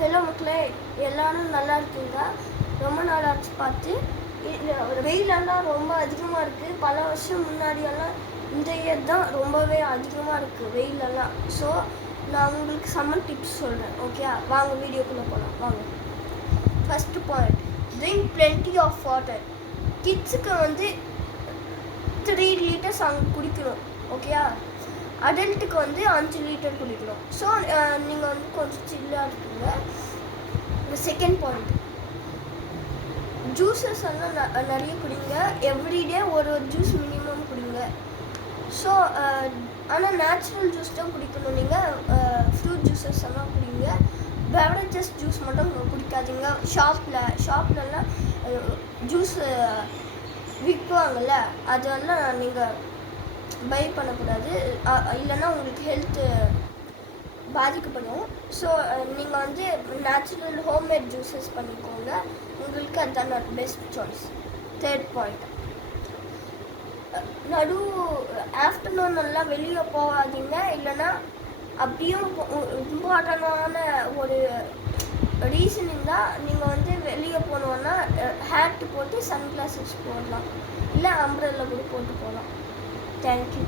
Hello மக்களே, எல்லாரும் நல்லா இருக்கீங்களா? ரொம்ப நாள் ஆச்சு பார்த்து. வெயிலெல்லாம் ரொம்ப அதிகமாக இருக்குது. பல வருஷம் முன்னாடியெல்லாம் இந்த இயர் தான் ரொம்பவே அதிகமாக இருக்குது வெயிலெல்லாம். ஸோ நான் உங்களுக்கு சம்மர் டிப்ஸ் சொல்கிறேன். ஓகே, வாங்க வீடியோக்குள்ளே போகலாம். வாங்க. First point, drink plenty of water. கிட்ஸுக்கு வந்து 3 liters அவங்க குடிக்கணும். ஓகேயா? அடல்ட்டுக்கு வந்து 5 லிட்டர் குடிக்கணும். ஸோ நீங்கள் வந்து கொஞ்சம் சில்லாக இருக்குங்க. இந்த செகண்ட் பாயிண்ட், ஜூஸஸ் எல்லாம் நிறைய குடிங்க. எவ்ரிடே ஒரு ஜூஸ் மினிமம் குடிங்க. ஸோ ஆனால் நேச்சுரல் ஜூஸ் தான் குடிக்கணும். நீங்கள் ஃப்ரூட் ஜூஸஸ் எல்லாம் குடிங்க. பெவரேஜஸ் ஜூஸ் மட்டும் குடிக்காதீங்க. ஷாப்லலாம் ஜூஸ் விற்குவாங்கள்ல, அதெல்லாம் நீங்கள் பை பண்ணக்கூடாது. இல்லைன்னா உங்களுக்கு ஹெல்த்து பாதிக்கப்படும். ஸோ நீங்கள் வந்து நேச்சுரல் ஹோம்மேட் ஜூஸஸ் பண்ணிக்கோங்க. உங்களுக்கு அதுதான் best choice. Third point, afternoon எல்லாம் வெளியே போகாதீங்க. இல்லைன்னா அப்படியும் இம்பார்ட்டண்டான ஒரு ரீசனிங் தான். நீங்கள் வந்து வெளியே போனோன்னா ஹேட் போட்டு சன்கிளாஸஸ் போடலாம், இல்லை அம்ப்ரெல்லா கூட போட்டு போகலாம். Thank you.